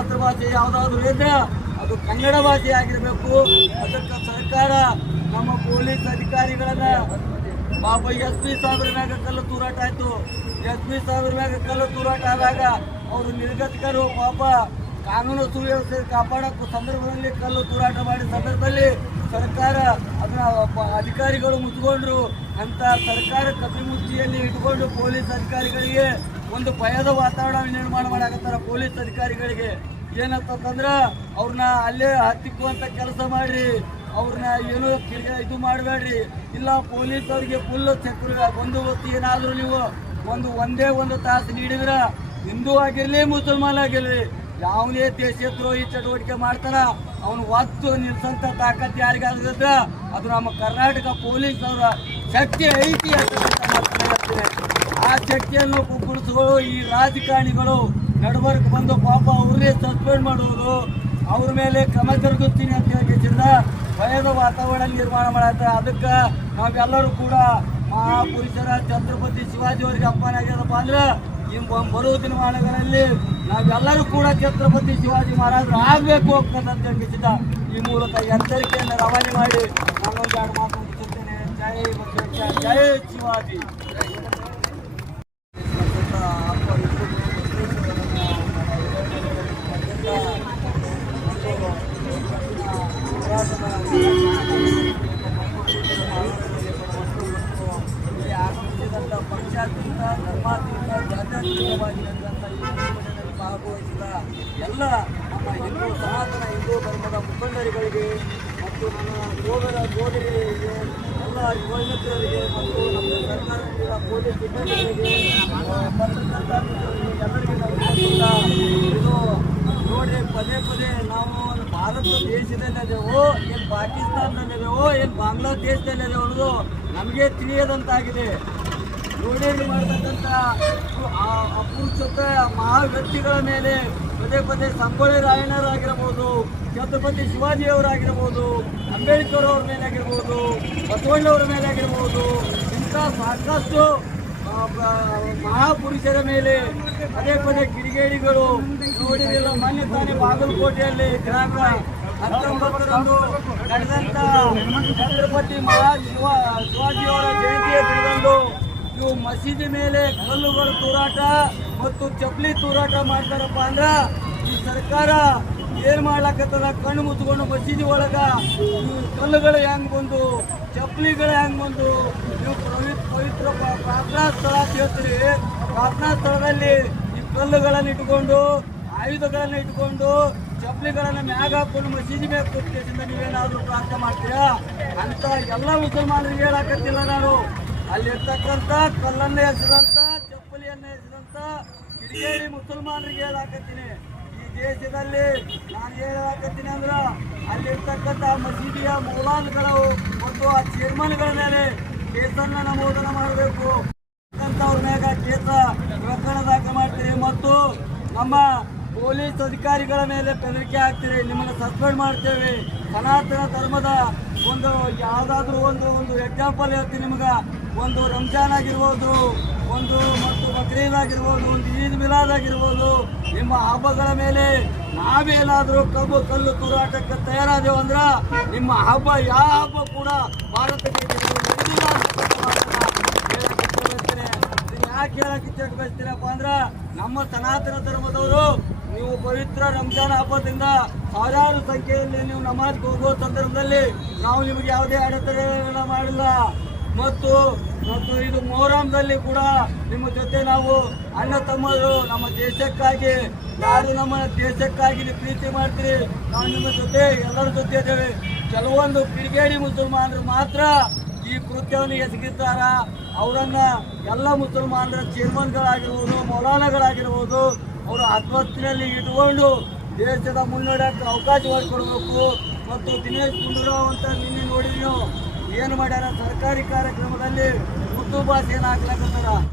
ಮಾತೃಭಾಷೆ ಯಾವುದಾದ್ರೂ ಇದ್ರೆ ಅದು ಕನ್ನಡ ಭಾಷೆ ಆಗಿರಬೇಕು. ಅದಕ್ಕೆ ಸರ್ಕಾರ ನಮ್ಮ ಪೊಲೀಸ್ ಅಧಿಕಾರಿಗಳನ್ನ ಪಾಪ SP ಸಾಹೇಬ್ರ ಮ್ಯಾಗ ಕಲ್ಲು ತೂರಾಟ ಆಯ್ತು. SP ಸಾಹೇಬ್ರ ಮ್ಯಾಗ ಕಲ್ಲು ತೂರಾಟ ಆದಾಗ ಅವರು ನಿರ್ಗತಿಕರು ಪಾಪ ಕಾನೂನು ಸುವ್ಯವಸ್ಥೆ ಕಾಪಾಡೋ ಸಂದರ್ಭದಲ್ಲಿ ಕಲ್ಲು ತೂರಾಟ ಮಾಡಿದ ಸಂದರ್ಭದಲ್ಲಿ ಸರ್ಕಾರ ಅದನ್ನ ಅಧಿಕಾರಿಗಳು ಮುಚ್ಚಿಕೊಂಡ್ರು ಅಂತ ಸರ್ಕಾರ ಕಪಿಮುಚ್ಚಿಯಲ್ಲಿ ಇಟ್ಕೊಂಡು ಪೊಲೀಸ್ ಅಧಿಕಾರಿಗಳಿಗೆ ಒಂದು ಭಯದ ವಾತಾವರಣ ನಿರ್ಮಾಣ ಮಾಡಾಕತ್ತಾರ. ಪೊಲೀಸ್ ಅಧಿಕಾರಿಗಳಿಗೆ ಏನಂತಂದ್ರೆ ಅವ್ರನ್ನ ಅಲ್ಲೇ ಹತ್ತಿಕ್ಕುವಂತ ಕೆಲಸ ಮಾಡ್ರಿ, ಅವ್ರನ್ನ ಏನು ಇದು ಮಾಡಬೇಡ್ರಿ. ಇಲ್ಲ ಪೊಲೀಸರಿಗೆ ಫುಲ್ ಬಂದೋಬಸ್ತ್ ಏನಾದರೂ ನೀವು ಒಂದೇ ಒಂದು ತಾಸು ನೀಡಿದ್ರ ಹಿಂದೂ ಆಗಿರ್ಲಿ ಮುಸಲ್ಮಾನ್ ಆಗಿರ್ಲಿ ಯಾವುದೇ ದೇಶದ್ರೋಹಿ ಚಟುವಟಿಕೆ ಮಾಡ್ತಾರ ಅವನು ಒತ್ತು ನಿಲ್ಸಂತ ತಾಕತ್ ಯಾರಿಗಾದ್ರ ಅದು ನಮ್ಮ ಕರ್ನಾಟಕ ಪೊಲೀಸ್ ಅವರ ಶಕ್ತಿ ಐತಿ ಅಂತ ಹೇಳ್ತೀನಿ. ಆ ಶಕ್ತಿಯನ್ನು ಕುಗ್ಗಿಸ್ಗಳು ಈ ರಾಜಕಾರಣಿಗಳು ನಡಬರ್ಕ್ ಬಂದು ಪಾಪ ಅವ್ರನ್ನೇ ಸಸ್ಪೆಂಡ್ ಮಾಡುವುದು, ಅವ್ರ ಮೇಲೆ ಕ್ರಮ ಜರುಗಿಸ್ತೀನಿ ಅಂತ ಹೇಳಿದ್ರಿಂದ ಭಯದ ವಾತಾವರಣ ನಿರ್ಮಾಣ ಮಾಡತ್ತಾರೆ. ಅದಕ್ಕೆ ನಾವೆಲ್ಲರೂ ಕೂಡ ಮಹಾಪುರುಷರ ಛತ್ರಪತಿ ಶಿವಾಜಿ ಅವರಿಗೆ ಅಪ್ಪನ ಆಗ್ಯದಪ್ಪ ಅಂದ್ರೆ ಈ ಬರುವ ದಿನಮಾನಗಳಲ್ಲಿ ನಾವೆಲ್ಲರೂ ಕೂಡ ಛತ್ರಪತಿ ಶಿವಾಜಿ ಮಹಾರಾಜರು ಆಗಬೇಕು ಅಂತ ಹೇಳಿದ್ದ ಈ ಮೂಲಕ ಎಚ್ಚರಿಕೆಯನ್ನು ರವಾನೆ ಮಾಡಿ ನಾನೊಂದು ಎರಡು ಮಾತು ಮುಗಿಸುತ್ತೇನೆ. ಜೈ ಬಸವೇಶ್ವರ, ಜೈ ಶಿವಾಜಿ. ಪಕ್ಷಾತೀತ ಧರ್ಮಾತೀತ ಜಾತ್ಯತೀತವಾಗಿರುವಂಥ ಈ ಚುನಾವಣೆಯಲ್ಲಿ ಭಾಗವಹಿಸಿದ ಎಲ್ಲ ನಮ್ಮ ಸನಾತನ ಹಿಂದೂ ಧರ್ಮದ ಮುಖಂಡರುಗಳಿಗೆ ಮತ್ತು ನನ್ನ ಸೋದರಿಗೆ ಎಲ್ಲ ಯುವಮಿತ್ರರಿಗೆ ಮತ್ತು ನಮ್ಮ ಸರ್ಕಾರದ ಪೊಲೀಸ್ ಸಿಬ್ಬಂದಿಗಳಿಗೆ ಎಲ್ಲರಿಗೆ ಇದು ನೋಡ್ರಿ, ಪದೇ ಪದೇ ನಾವು ಭಾರತ ದೇಶದಲ್ಲಿದ್ದೇವೋ ಏನು ಪಾಕಿಸ್ತಾನದಲ್ಲಿದ್ದೇವೋ ಏನು ಬಾಂಗ್ಲಾದೇಶದಲ್ಲಿದ್ದೇವೋ ಅನ್ನೋದು ನಮಗೆ ತಿಳಿಯದಂತಾಗಿದೆ. ನೋಡೇರಿ ಮಾಡ್ತಕ್ಕಂಥ ಅಪುರುಷತೆ ಮಹಾ ವ್ಯಕ್ತಿಗಳ ಮೇಲೆ ಪದೇ ಪದೇ ಸಂಗೊಳ್ಳಿ ರಾಯಣ್ಣರಾಗಿರ್ಬೋದು, ಛತ್ರಪತಿ ಶಿವಾಜಿಯವರಾಗಿರ್ಬೋದು, ಅಂಬೇಡ್ಕರ್ ಅವ್ರ ಮೇಲೆ ಆಗಿರ್ಬೋದು, ಬಸವಣ್ಣವ್ರ ಮೇಲೆ ಆಗಿರ್ಬೋದು, ಇಂಥ ಸಾಕಷ್ಟು ಮಹಾಪುರುಷರ ಮೇಲೆ ಪದೇ ಪದೇ ಕಿಡಿಗೇಡಿಗಳು ನೋಡಿರಲಿಲ್ಲ. ಮೊನ್ನೆ ತಾನೇ ಬಾಗಲಕೋಟೆಯಲ್ಲಿ ದಿನಾಂಕ 19ರಂದು ನಡೆದಂಥ ಛತ್ರಪತಿ ಶಿವಾಜಿಯವರ ಜಯಂತಿಯ ದಿನದಂದು ಇವು ಮಸೀದಿ ಮೇಲೆ ಕಲ್ಲುಗಳು ತೂರಾಟ ಮತ್ತು ಚಪ್ಪಲಿ ತೂರಾಟ ಮಾಡ್ತಾರಪ್ಪ ಅಂದ್ರ ಈ ಸರ್ಕಾರ ಏನ್ ಮಾಡ್ಲಾಕತ್ತದ? ಕಣ್ಣು ಮುಚ್ಚಿಕೊಂಡು ಮಸೀದಿ ಒಳಗ ಕಲ್ಲುಗಳು ಹೆಂಗ್ ಬಂದು, ಚಪ್ಪಲಿಗಳು ಹೆಂಗ್ ಬಂದು, ನೀವು ಪವಿತ್ರ ಪ್ರಾರ್ಥನಾ ಸ್ಥಳ ಅಂತ ಹೇಳ್ತೀರಿ, ಪ್ರಾರ್ಥನಾ ಸ್ಥಳದಲ್ಲಿ ಈ ಕಲ್ಲುಗಳನ್ನು ಇಟ್ಕೊಂಡು ಆಯುಧಗಳನ್ನು ಇಟ್ಕೊಂಡು ಚಪ್ಪಲಿಗಳನ್ನು ಮ್ಯಾಗ ಹಾಕೊಂಡು ಮಸೀದಿ ಮೇಲೆ ಕೂತ್ಕೆಸಿಂದ ನೀವೇನಾದ್ರೂ ಪ್ರಾರ್ಥನೆ ಮಾಡ್ತೀರಾ ಅಂತ ಎಲ್ಲ ಮುಸಲ್ಮಾನರಿಗೆ ಹೇಳಾಕತ್ತಿಲ್ಲ. ನಾನು ಅಲ್ಲಿರ್ತಕ್ಕಂಥ ಕಲ್ಲನ್ನು ಎಸೆದಂತ ಚಪ್ಪಲಿಯನ್ನು ಎಸೆದಂತ ಕಿಡಿಗೇಡಿ ಮುಸಲ್ಮಾನರಿಗೆ ಹೇಳಾಕತ್ತೀನಿ. ಈ ದೇಶದಲ್ಲಿ ನಾನು ಹೇಳಾಕತ್ತೀನಿ ಅಂದ್ರ ಅಲ್ಲಿರ್ತಕ್ಕಂಥ ಮಸೀದಿಯ ಮೌಲಾನ್ಗಳು ಮತ್ತು ಆ ಚೇರ್ಮನ್ಗಳ ಮೇಲೆ ಕೇಸನ್ನ ನಮೂದನ ಮಾಡಬೇಕು. ಅವ್ರ ಮ್ಯಾಗ ಕೇಸ ಪ್ರಕರಣ ದಾಖಲೆ ಮಾಡ್ತೀರಿ ಮತ್ತು ನಮ್ಮ ಪೊಲೀಸ್ ಅಧಿಕಾರಿಗಳ ಮೇಲೆ ಬೆದರಿಕೆ ಹಾಕ್ತೀರಿ, ನಿಮ್ಮನ್ನು ಸಸ್ಪೆಂಡ್ ಮಾಡ್ತೇವೆ. ಸನಾತನ ಧರ್ಮದ ಒಂದು ಯಾವುದಾದ್ರೂ ಒಂದು ಎಕ್ಸಾಂಪಲ್ ಹೇಳ್ತೀನಿ ನಿಮ್ಗೆ. ಒಂದು ರಂಜಾನ್ ಆಗಿರ್ಬೋದು, ಒಂದು ಮತ್ತು ಬಕ್ರೀದ್ ಆಗಿರ್ಬೋದು, ಒಂದು ಈದ್ ಮಿಲಾದ್ ಆಗಿರ್ಬೋದು, ನಿಮ್ಮ ಹಬ್ಬಗಳ ಮೇಲೆ ನಾವೇನಾದರೂ ಕಲ್ಲು ತೂರಾಟಕ್ಕೆ ತಯಾರಾದೆವು ಅಂದ್ರೆ ನಿಮ್ಮ ಹಬ್ಬ ಯಾವ ಹಬ್ಬ ಕೂಡ ಭಾರತಕ್ಕೆ ಯಾಕೆ ಹೇಳಕ್ಕೆ ಬಯಸ್ತೀರಪ್ಪ ಅಂದ್ರೆ ನಮ್ಮ ಸನಾತನ ಧರ್ಮದವರು ನೀವು ಪವಿತ್ರ ರಂಜಾನ್ ಹಬ್ಬದಿಂದ ಸಾವಿರಾರು ಸಂಖ್ಯೆಯಲ್ಲಿ ನೀವು ನಮಾಜ್ಗೆ ಹೋಗುವ ಸಂದರ್ಭದಲ್ಲಿ ನಾವು ನಿಮಗೆ ಯಾವುದೇ ಅಡೆತಡೆ ಮಾಡಿಲ್ಲ. ಮತ್ತು ಇದು ಮೊಹರಂದಲ್ಲಿ ಕೂಡ ನಿಮ್ಮ ಜೊತೆ ನಾವು ಅಣ್ಣ ತಮ್ಮರು ನಮ್ಮ ದೇಶಕ್ಕಾಗಿ ಯಾರು ನಮ್ಮ ದೇಶಕ್ಕಾಗಿ ನೀವು ಪ್ರೀತಿ ಮಾಡ್ತೀರಿ ನಾವು ನಿಮ್ಮ ಜೊತೆ ಎಲ್ಲರ ಜೊತೆ ಇದ್ದೇವೆ. ಕೆಲವೊಂದು ಕಿಡಿಗೇಡಿ ಮುಸಲ್ಮಾನರು ಮಾತ್ರ ಈ ಕೃತ್ಯವನ್ನು ಎಸಗಿದ್ದಾರ. ಅವರನ್ನ ಎಲ್ಲ ಮುಸಲ್ಮಾನರ ಚೇರ್ಮನ್ಗಳಾಗಿರ್ಬೋದು, ಮೌಲಾನಗಳಾಗಿರ್ಬೋದು ಅವರು ಹತ್ತೊತ್ತಿನಲ್ಲಿ ಇಟ್ಕೊಂಡು ದೇಶದ ಮುನ್ನಡೆಯಕ್ಕೆ ಅವಕಾಶ ಮಾಡಿಕೊಡ್ಬೇಕು. ಮತ್ತು ದಿನೇಶ್ ಗುಂಡೂರಾವ್ ಅಂತ ನಿನ್ನೆ ನೋಡಿದ್ವಿ ಏನು ಮಾಡ್ಯಾರ, ಸರ್ಕಾರಿ ಕಾರ್ಯಕ್ರಮದಲ್ಲಿ ಉರ್ದು ಭಾಷೆಯನ್ನು ಹಾಕ್ಲಾಕತ್ತಾರ.